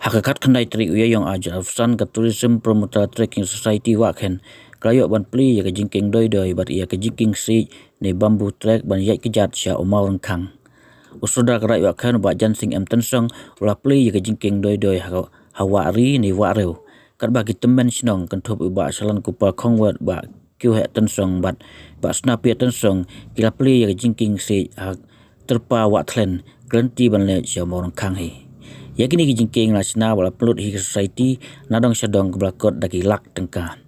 Hakikat kendai trik uya yang aja afsan ke tourism promoter trekking society waken klayok ban pli ya ke jingking doi bat ia ke jingking si ne bambu trek ban yai kejat sya umau rengkang usuda kerai waken ba jansing em tensong ula pli ya ke jingking doi hawari ne wareu kat bagi temen sinong kan thop ba salan kupa khongwat ba kyu he tensong bat ba snapi tensong kila pli ya ke jingking si terpa watlen granti ban le sya umau rengkang he yakini ki jingking nasna wala pelut hi society nadong sadong keblakot daki lak tengka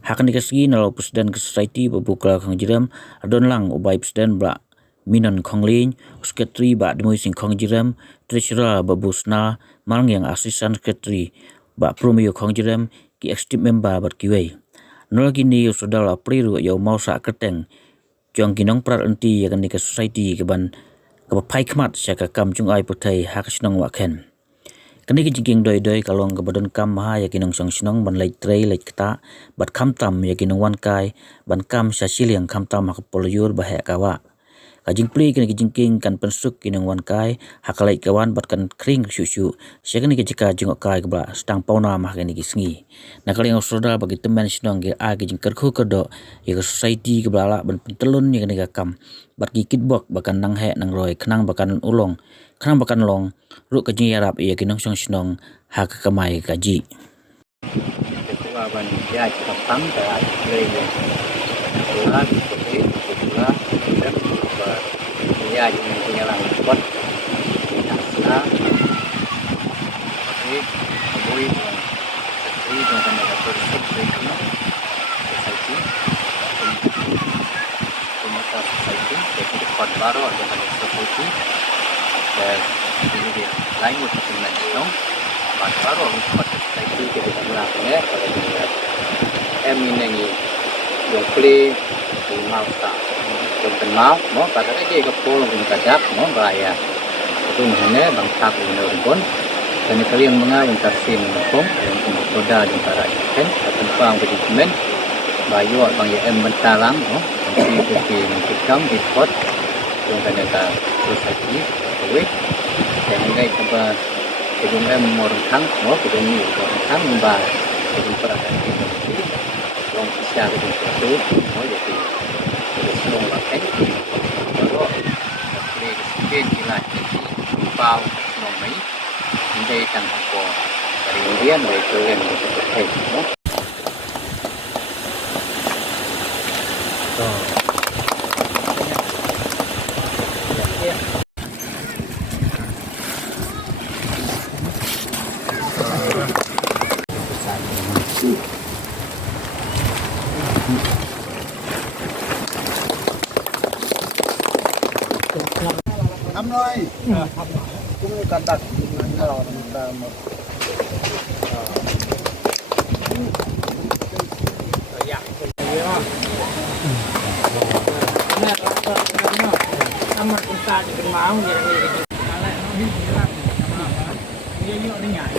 hakan dikasgi nalo presiden ke society babukal khang jiram adon lang ubai presiden bra minon khongling secretary ba demoi sing khong jiram treasurer babusna malang yang assistant secretary ba promio khong jiram ki executive member bat kiwei nol kini usudala priru yo mau sa keteng jong kinong prat enti yakani ke society ke ban ke pai khmat sya ka kam chung ai putai hak snong waken kani ki jingking doi kalong ke badan kam ha yakinong song sinong ban lai trei lai kata bat kam tam yakinong wan kai ban kam sya siliang kam tam hak polyur ba he kawa ka jingpli kani ki jingking kan pensuk kinong wan kai hak lai kawan bat kan kring syu sya kani ki jika jingok kai ke ba stang pauna mah kani ki sngi na kali ngau soda bagi teman sinong ke a ki jingker khu kedo ya ke society ke bala ban pentelun ya kani ka kam bat ki kitbok bakan nang he nang roi khnang bakan ulong khnang bakan long ru ka jing yarap ya kinong song sinong hak kamai kaji Ketua ban ya kapam ka le ketua seperti ketua dan ya yang punya lang pot nasna oke boy sekali dengan negator seperti itu society promoter society jadi pot baru dengan society dan ini dia lain untuk menang baru pot society kita bilang ya pada dia em ini yang play di mau tak yang mau pada aja ke pulau pun kadap mau beraya itu mana bangsa pun berbon dan kalian mengawan tersin mengkong yang kemudian antara ikan tentang manajemen bayu bang ya em bentalang di mengkam di pot yang kata society oke dan ini apa kedung em orang kang mau kedung ni orang kang mbak kedung perasaan ini orang bisa kedung itu mau jadi semua pakai baru dari sekian nilai pau semua ini ini kan apa dari Indian dari kalian itu no Năm rồi, cũng cắt đặt vào một amat kita di mau ya ini ini nyai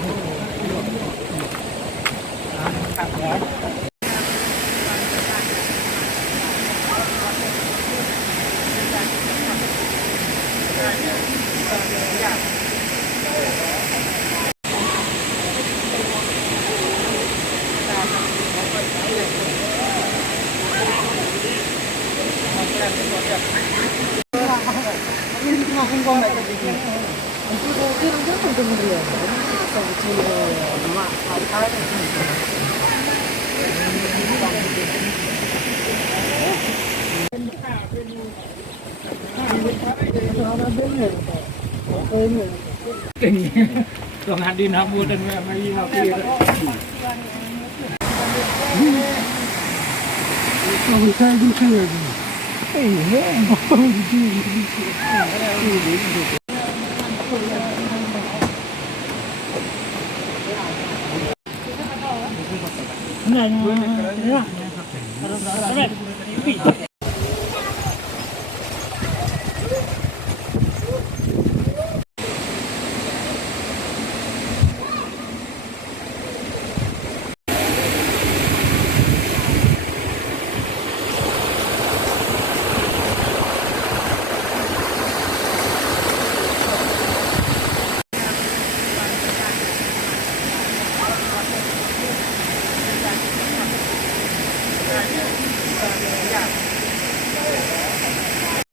không lại cái gì itu dia orang pun dia kalau cuma mak kai Tuang hadin hamu dan mai hapi. Kalau saya bukan lagi. Nah,